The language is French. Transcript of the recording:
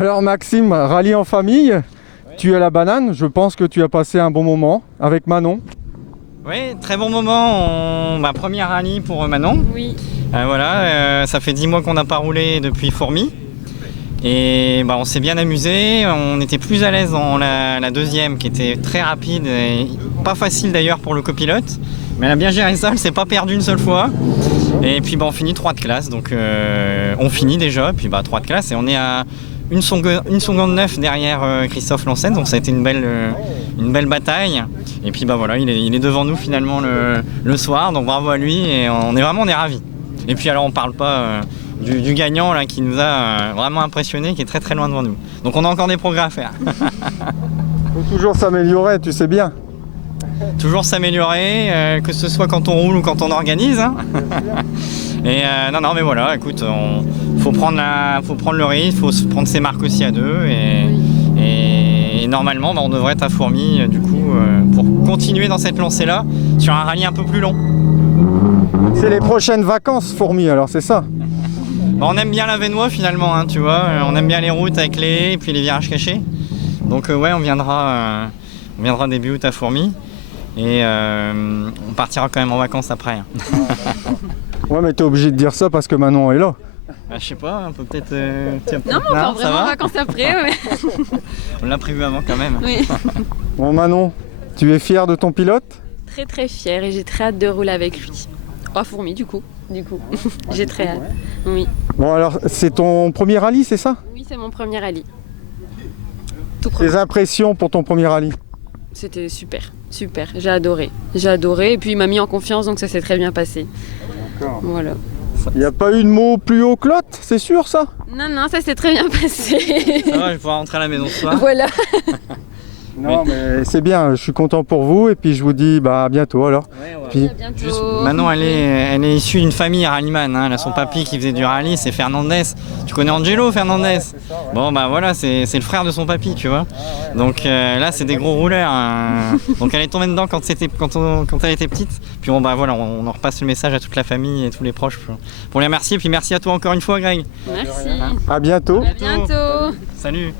Alors Maxime, rallye en famille, tu es à la banane, je pense que tu as passé un bon moment avec Manon. Oui, très bon moment, premier rallye pour Manon. Oui. Ça fait 10 mois qu'on n'a pas roulé depuis Fourmi. Et on s'est bien amusé, on était plus à l'aise dans la deuxième qui était très rapide et pas facile d'ailleurs pour le copilote. Mais elle a bien géré ça, elle s'est pas perdue une seule fois. Et puis on finit 3 de classe, donc on finit déjà, puis 3 de classe et on est à une seconde 9 derrière Christophe Lancenne, donc ça a été une belle bataille. Et puis il est devant nous finalement le soir, donc bravo à lui et on est ravis. Et puis alors on parle pas du gagnant là, qui nous a vraiment impressionné, qui est très très loin devant nous. Donc on a encore des progrès à faire. Faut toujours s'améliorer, tu sais bien. Toujours s'améliorer, que ce soit quand on roule ou quand on organise. Hein. Et mais voilà, écoute, faut prendre le risque, faut se prendre ses marques aussi à deux. Et normalement, on devrait être à Fourmi du coup pour continuer dans cette lancée-là sur un rallye un peu plus long. C'est les prochaines vacances Fourmi, alors c'est ça? On aime bien la Vénois finalement, hein, tu vois. On aime bien les routes avec les haies et puis les virages cachés. Donc on viendra début août à Fourmi. Et on partira quand même en vacances après. Ouais, mais t'es obligé de dire ça parce que Manon est là. Je sais pas, on peut peut-être... Non, mais on part vraiment en vacances après. Ouais. On l'a prévu avant quand même. Oui. Bon Manon, tu es fière de ton pilote? Très très fière et j'ai très hâte de rouler avec lui. Oh, Fourmi du coup. J'ai très hâte. Oui. Bon alors, c'est ton premier rallye, c'est ça? Oui, c'est mon premier rallye. Tout premier. Tes impressions pour ton premier rallye? C'était super, j'ai adoré. Et puis il m'a mis en confiance, donc ça s'est très bien passé. D'accord. Voilà. Il n'y a pas eu de mot plus haut que l'autre, c'est sûr ça? Non, ça s'est très bien passé. Ça va, je vais pouvoir rentrer à la maison ce soir. Voilà. Non mais c'est bien, je suis content pour vous et puis je vous dis à bientôt alors. Ouais. Puis, À bientôt. Juste, Manon, elle est issue d'une famille rallyman. Hein. Elle a son papy qui faisait du rallye, c'est Fernandez. Tu connais Angelo Fernandez? Bon voilà, c'est le frère de son papy, tu vois. Donc là, c'est des gros rouleurs. Hein. Donc elle est tombée dedans quand elle était petite. Puis on en repasse le message à toute la famille et tous les proches pour les remercier. Puis merci à toi encore une fois, Greg. Merci. à bientôt. À bientôt. Salut.